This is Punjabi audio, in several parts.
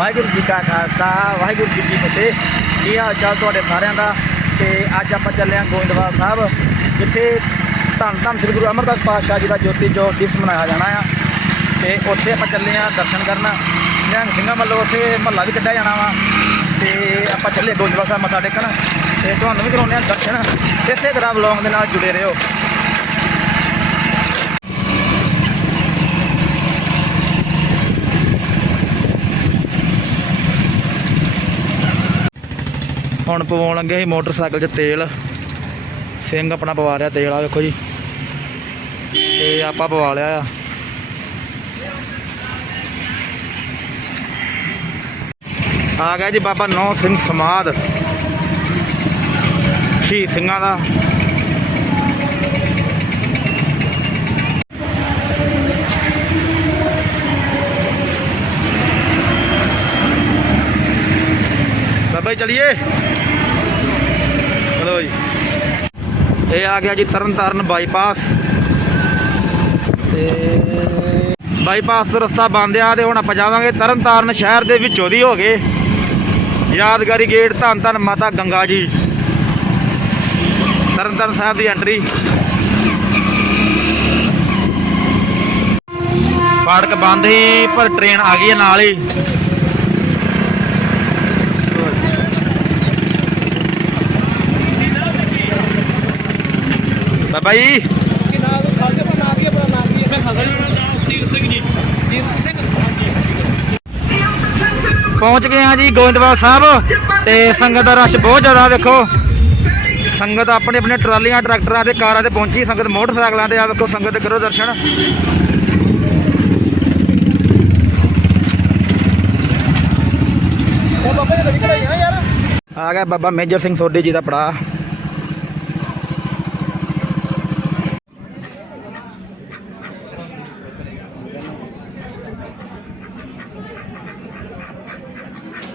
ਵਾਹਿਗੁਰੂ ਜੀ ਕਾ ਖਾਲਸਾ, ਵਾਹਿਗੁਰੂ ਜੀ ਕੀ ਫਤਿਹ। ਕੀ ਹਾਲ ਚਾਲ ਤੁਹਾਡੇ ਸਾਰਿਆਂ ਦਾ? ਤੇ ਅੱਜ ਆਪਾਂ ਚੱਲੇ ਹਾਂ ਗੋਇੰਦਵਾਲ ਸਾਹਿਬ, ਜਿੱਥੇ ਧੰਨ ਧੰਨ ਸ੍ਰੀ ਗੁਰੂ ਅਮਰਦਾਸ ਪਾਤਸ਼ਾਹ ਜੀ ਦਾ ਜੋਤੀ ਜੋਤ ਦਿਵਸ ਮਨਾਇਆ ਜਾਣਾ ਆ। ਤੇ ਉੱਥੇ ਆਪਾਂ ਚੱਲੇ ਹਾਂ ਦਰਸ਼ਨ ਕਰਨ। ਨਿਹੰਗ ਸਿੰਘਾਂ ਵੱਲੋਂ ਉੱਥੇ ਮਹੱਲਾ ਵੀ ਕੱਢਿਆ ਜਾਣਾ ਵਾ। ਤੇ ਆਪਾਂ ਚੱਲੇ ਗੋਇੰਦਵਾਲ ਸਾਹਿਬ ਮੱਥਾ ਟੇਕਣ। ਤੇ ਤੁਹਾਨੂੰ ਵੀ ਕਰਾਉਂਦੇ ਹਾਂ ਦਰਸ਼ਨ। ਇਸੇ ਤਰ੍ਹਾਂ ਵਲੌਗ ਦੇ ਨਾਲ ਜੁੜੇ ਰਹੋ। ਹੁਣ ਪਵਾਉਣ ਲੱਗੇ ਸੀ ਮੋਟਰਸਾਈਕਲ 'ਚ ਤੇਲ। ਸਿੰਘ ਆਪਣਾ ਪਵਾ ਰਿਹਾ ਤੇਲ ਆ ਵੇਖੋ ਜੀ। ਤੇ ਆਪਾਂ ਪਵਾ ਲਿਆ ਆ। ਆ ਗਿਆ ਜੀ ਬਾਬਾ ਨੌ ਸਿੰਘ ਸਮਾਦ। ਸ਼ਹੀਦ ਸਿੰਘਾਂ ਦਾ। ਬਾਬਾ ਜੀ, ਚਲਿਏ। ਚਲੋ ਜੀ। ਇਹ ਆ ਗਿਆ ਜੀ ਤਰਨ ਬਾਈਪਾਸ। ਤੇ ਬਾਈਪਾਸ ਰਸਤਾ ਬੰਦ ਆ ਤੇ ਹੁਣ ਆਪਾਂ ਜਾਵਾਂਗੇ ਤਰਨ ਸ਼ਹਿਰ ਦੇ ਵਿੱਚੋਂ ਦੀ ਹੋ ਗਏ। ਯਾਦਗਾਰੀ ਗੇਟ ਧੰਨ ਧੰਨ ਮਾਤਾ ਗੰਗਾ ਜੀ। ਤਰਨ ਤਾਰਨ ਸਾਹਿਬ ਦੀ ਐਂਟਰੀ ਫਾਟਕ ਬੰਦ ਹੀ ਪਰ ਟ੍ਰੇਨ ਆ ਗਈ ਹੈ ਨਾਲ ਹੀ। ਬਾਬਾ ਜੀ। ਪਹੁੰਚ ਗਏ ਆ ਜੀ ਗੋਇੰਦਵਾਲ ਸਾਹਿਬ ਤੇ ਸੰਗਤ ਦਾ ਰਸ਼ ਬਹੁਤ ਜ਼ਿਆਦਾ, ਵੇਖੋ। ਸੰਗਤ ਆਪਣੇ ਆਪਣੇ ਟਰਾਲੀਆਂ, ਟਰੈਕਟਰਾਂ ਤੇ ਕਾਰਾਂ ਤੇ ਪਹੁੰਚੀ, ਸੰਗਤ ਮੋਟਰਸਾਈਕਲਾਂ ਤੇ ਆ, ਵੇਖੋ, ਸੰਗਤ ਕਰੋ ਦਰਸ਼ਨ। ਆ ਗਿਆ ਬਾਬਾ ਮੇਜਰ ਸਿੰਘ ਸੋਢੀ ਜੀ ਦਾ ਪੜਾ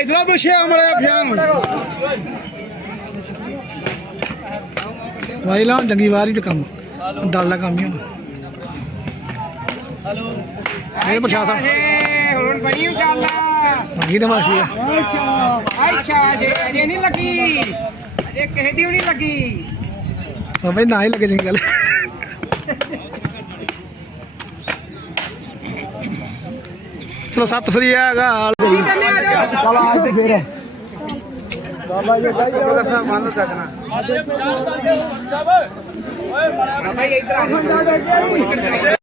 ਇਧਰੋਂ ਪਿਛੇ ਫਿਆਨ ਵਾਰੀ ਲਾ ਜੰਗੀ ਵਾਰੀ ਤੇ ਕੰਮ। ਡਾਲ ਦਾ ਕੰਮ ਹੀ ਹੁਣ ਹਲੋ ਇਹ ਪ੍ਰਸ਼ਾਸਨ ਹੁਣ ਬਣੀ ਗੱਲ। ਮੰਗੀ ਤੇ ਮਾਸੀ ਆ। ਅੱਛਾ ਜੇ ਅਜੇ ਨਹੀਂ ਲੱਗੀ। ਅਜੇ ਕਿਸੇ ਦੀ ਵੀ ਨਹੀਂ ਲੱਗੀ। ਬਾਬਾ ਨਾ ਹੀ ਲੱਗੇ ਚੰਗੀ ਗੱਲ। ਚਲੋ ਸਤਿ ਸ੍ਰੀ ਅਕਾਲ। ਚਲ ਅੱਜ ਤੇ ਫੇਰ ਬਾਬਾ ਜੀ ਦਾ ਸਾ ਮੰਨ ਤੱਕਣਾ ਭਾਈ ਇੱਧਰ ਆ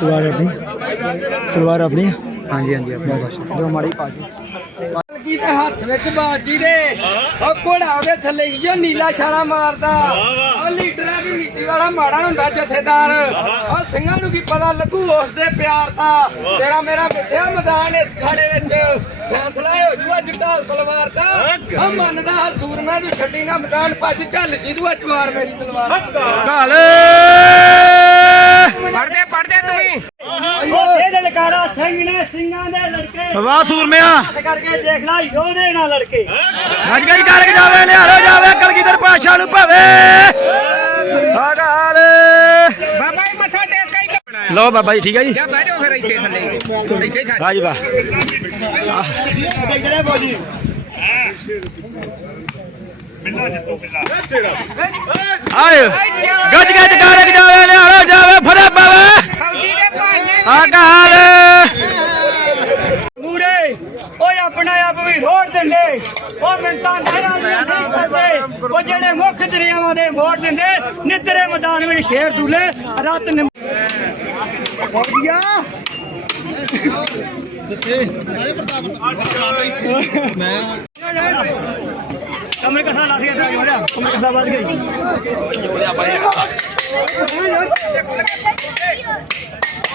ਤਲਵਾਰ ਆਪਣੀ ਤਲਵਾਰ ਆਪਣੀ? ਹਾਂਜੀ ਹਾਂਜੀ ਆਪਣੀ। ਬਸ ਦੋ ਮਾੜੀ ਪਾ ਕੇ ਕੀ ਤੇ ਹੱਥ ਵਿੱਚ ਬਾਜੀ ਦੇ। ਉਹ ਘੋੜਾ ਉਹਦੇ ਥੱਲੇ ਹੀ ਜੋ ਨੀਲਾ ਛਾਲਾ ਮਾਰਦਾ। ਉਹ ਲੀਡਰਾਂ ਦੀ ਨੀਤੀ ਵਾਲਾ ਮਾੜਾ ਹੁੰਦਾ ਜਥੇਦਾਰ। ਉਹ ਸਿੰਘਾਂ ਨੂੰ ਕੀ ਪਤਾ ਲੱਗੂ ਉਸ ਦੇ ਪਿਆਰ ਦਾ। ਤੇਰਾ ਮੇਰਾ ਮਿੱਥਿਆ ਮੈਦਾਨ ਇਸ ਖਾੜੇ ਵਿੱਚ। ਫੈਸਲਾ ਹੋ ਜੂਆ ਜਟਾਲ ਤਲਵਾਰ ਦਾ। ਉਹ ਮੰਨਦਾ ਹਾਂ ਸੂਰਮਾ ਨੂੰ ਛੱਡੀ ਨਾ ਮੈਦਾਨ ਭੱਜ ਚੱਲ ਜੀ ਤੂੰ ਅਚਵਾਰ ਮੇਰੀ ਤਲਵਾਰ। ਕਾਲੇ। ਸਿੰਘ ਦੇ ਲੜਕੇ। ਵਾਹ ਸੂਰਮਿਆ। ਹੱਥ ਕਰਕੇ ਦੇਖ ਲੈ ਯੋਧੇ ਨਾਲ ਲੜਕੇ। ਗੱਜ ਗੱਜ ਕਰਕੇ ਜਾਵੇ ਨਿਹਾਰੋ ਜਾਵੇ ਕਲਗੀਧਰ ਪਾਸ਼ਾ ਨੂੰ ਭਾਵੇ। ਅਕਾਲ ਬਾਬਾ ਜੀ ਮੱਥਾ ਟੇਕ ਕੇ ਹੀ ਲਓ ਬਾਬਾ ਜੀ ਠੀਕ ਹੈ ਜੀ। ਜਾ ਬਹਿ ਜਾਓ ਫਿਰ ਇੱਥੇ ਥੱਲੇ। ਇੱਥੇ ਛੱਡ। ਵਾਹ ਜੀ ਵਾਹ। ਆਏ ਗੱਜ ਗੱਜ ਕਰਕੇ ਜਾਵੇ ਨਿਹਾਰੋ ਜਾਵੇ ਫਰੇ ਪਾਵੇ ਫੌਜੀ ਦੇ ਭਾਲੇ ਅਕਾਲ ਮੂਰੇ, ਓਏ ਆਪਣਾ ਆਪ ਵੀ ਰੋੜ ਦਿੰਦੇ। ਉਹ ਮਿੰਟਾਂ ਨਹੀਂ ਨਹੀਂ ਕਰਦੇ। ਉਹ ਜਿਹੜੇ ਮੁੱਖ ਦਰਿਆਵਾਂ ਦੇ ਵੋਟ ਦਿੰਦੇ, ਨਿੱਤਰੇ ਮੈਦਾਨ ਵਿੱਚ ਸ਼ੇਰ ਦੂਲੇ ਰਾਤ ਨਿੰਮ ਕਮਰ ਕਥਾ ਲਾ ਕੇ ਜਾ ਰਿਹਾ ਕਮਰ ਕਥਾ ਵੱਧ ਗਈ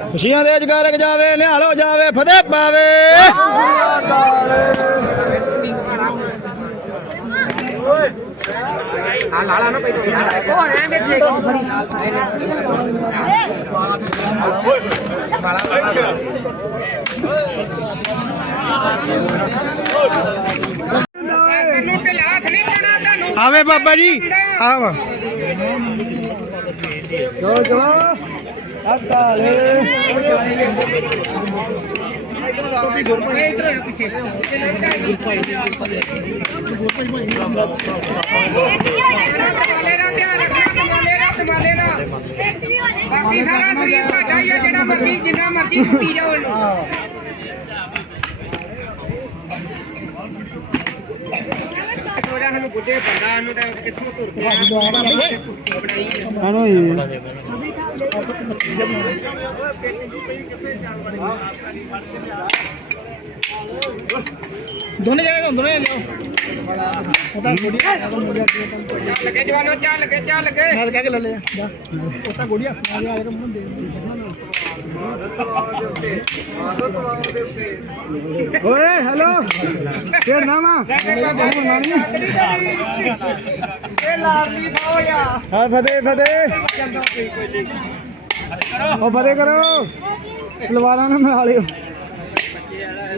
ਖੁਸ਼ੀਆਂ ਦੇ ਜਗਾਰਕ ਜਾਵੇ ਨਿਹਾਲ ਹੋ ਜਾਵੇ ਫਤਿਹ ਪਾਵੇ। ਆਵੇ ਬਾਬਾ ਜੀ। ਆਵਾ ਬਾਕੀ ਸਾਰਾ ਸਰੀਰ ਤੁਹਾਡਾ ਹੀ ਆ ਜਿਹੜਾ ਮਰਜ਼ੀ ਜਿੰਨਾ ਮਰਜ਼ੀ ਟੁੱਟੀ ਜਾਓ ਇਹਨੂੰ ਬੁੱਢੇ ਬੰਦਾ ਇਹਨੂੰ ਤਾਂ ਕਿੱਥੋਂ ਤੁਰ ਪਿਆ? ਹਣੋ ਹੀ। ਦੋਨੇ ਜਣੇ ਤੋਂ ਦੋਨੇ ਲਿਓ ਚੱਲ ਕੇ ਜਵਾਨੋ ਚੱਲ ਕੇ ਚੱਲ ਕੇ ਨਾਲ ਕਹਿ ਕੇ ਲੈ ਲੈ ਜਾ। ਉਹ ਤਾਂ ਗੋੜੀਆ ਆ ਗਿਆ ਇਹ ਮੁੰਡੇ। ਓਏ ਹੈਲੋ ਫੇਰ ਨਾ ਮਾ ਇਹ ਲਾਡਲੀ ਬਹੁਤ ਹਾਂ, ਫਤਿਹ ਫਤਿਹ। ਉਹ ਫਤਿਹ ਕਰੋ। ਲਵਾਰਾਂ ਨਾਲ ਮਿਲਾ ਲਿਓ।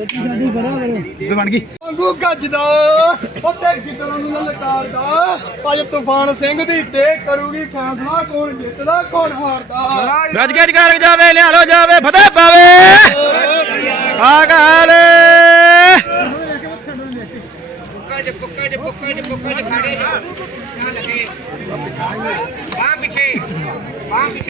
ਰੋਟੀ ਸਾਡੀ ਬੜਾ ਕਰੋ ਬਣ ਗਈ ਵਾਂਗੂ ਗੱਜਦਾ ਉੱਤੇ ਗਿੱਦੜਾਂ ਨੂੰ ਲਲਕਾਰਦਾ ਅੱਜ ਤੂਫਾਨ ਸਿੰਘ ਦੀ ਤੇ ਕਰੂਗੀ ਫੈਸਲਾ ਕੌਣ ਜਿੱਤਦਾ ਕੌਣ ਹਾਰਦਾ ਗੱਜ ਕੇ ਜਗਾਰਕ ਜਾਵੇ ਨਿਹਾਲ ਹੋ ਜਾਵੇ, ਫਤਿਹ ਪਾਵੇ। ਆਕਾਲ ਪੁੱਕਾ ਚ ਪੁੱਕਾ ਚ ਪੁੱਕਾ ਚ ਪੁੱਕਾ ਚ ਖੜੇ ਜਾ ਚੱਲ ਕੇ ਬਾਹ ਪਿੱਛੇ ਬਾਹ ਪਿੱਛੇ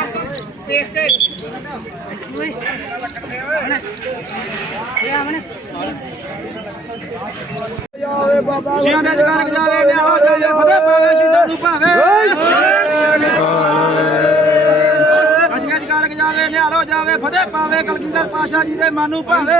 ਦੇਖ ਕੇ ਖੁਸ਼ੀਆਂ ਦੇ ਜਗਾਰਕ ਜਾਵੇ ਨਿਹਾਲ ਹੋ ਜਾਵੇ ਫਤਿਹ ਪਾਵੇ ਸ਼ਹੀਦਾਂ ਨੂੰ ਭਾਵੇ ਗੱਜ ਕੇ ਜਾਵੇ ਨਿਹਾਲ ਹੋ ਜਾਵੇ ਫਤਿਹ। ਪਾਵੇ ਕਲਗੀਧਰ ਪਾਸ਼ਾ ਜੀ ਦੇ ਮਨ ਨੂੰ ਭਾਵੇ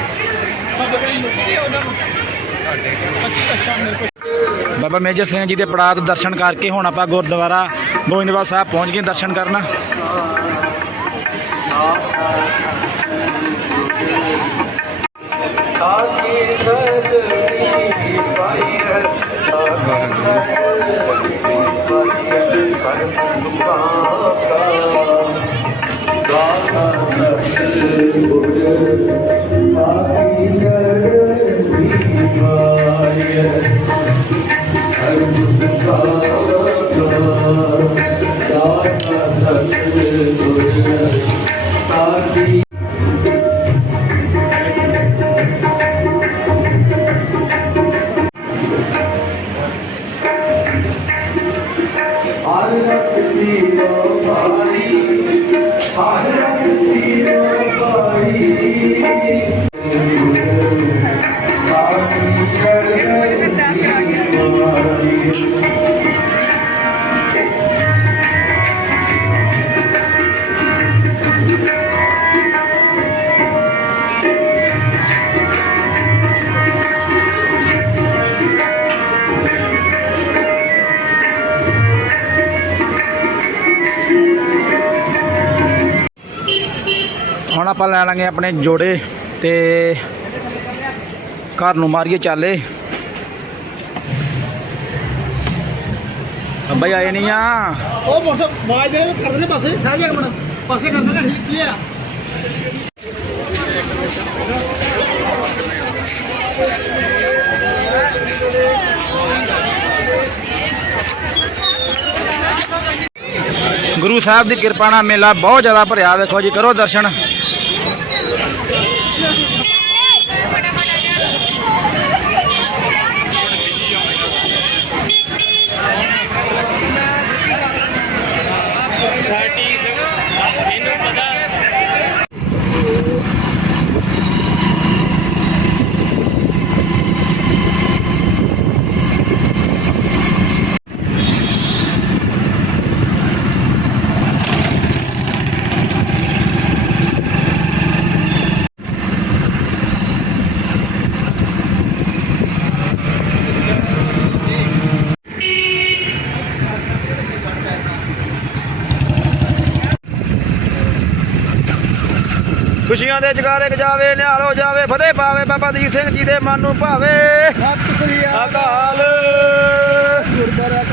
ਬਾਬਾ ਮੇਜਰ ਸਿੰਘ ਜੀ ਦੇ ਪੜਾਅ ਤੋਂ ਦਰਸ਼ਨ ਕਰਕੇ ਹੁਣ ਆਪਾਂ ਗੁਰਦੁਆਰਾ ਗੋਇੰਦਵਾਲ ਸਾਹਿਬ ਪਹੁੰਚ ਗਏ ਦਰਸ਼ਨ ਕਰਨ। Hare Krishna, I'm ਹੁਣ ਆਪਾਂ ਲੈ ਲਾਂਗੇ ਆਪਣੇ ਜੋੜੇ ਤੇ ਘਰ ਨੂੰ ਮਾਰੀਏ ਚਾਲੇ। ਅੱਬਾ ਆਏ ਨਹੀਂ ਆ। ਉਹ ਮੋਸ ਬਾਜ ਦੇ ਕਰ ਦੇ ਪਾਸੇ ਸਾਹ ਜਾ ਮਣ ਪਾਸੇ ਕਰ ਦੇਣਾ ਠੀਕ ਕੀ ਆ। ਗੁਰੂ ਸਾਹਿਬ ਦੀ ਕਿਰਪਾ ਨਾਲ ਮੇਲਾ ਬਹੁਤ ਜ਼ਿਆਦਾ ਭਰਿਆ ਵੇਖੋ ਜੀ ਕਰੋ ਦਰਸ਼ਨ। ਖੁਸ਼ੀਆਂ ਦੇ ਜਗਾਰੇ ਜਾਵੇ ਨਿਹਾਲ ਹੋ ਜਾਵੇ ਫਤਿਹ ਪਾਵੇ ਬਾਬਾ ਦੀਪ ਸਿੰਘ ਜੀ ਦੇ ਮਨ ਨੂੰ ਭਾਵੇ। ਸਤਿ ਸ੍ਰੀ ਅਕਾਲ। ਗੁਰਦੁਆਰਾ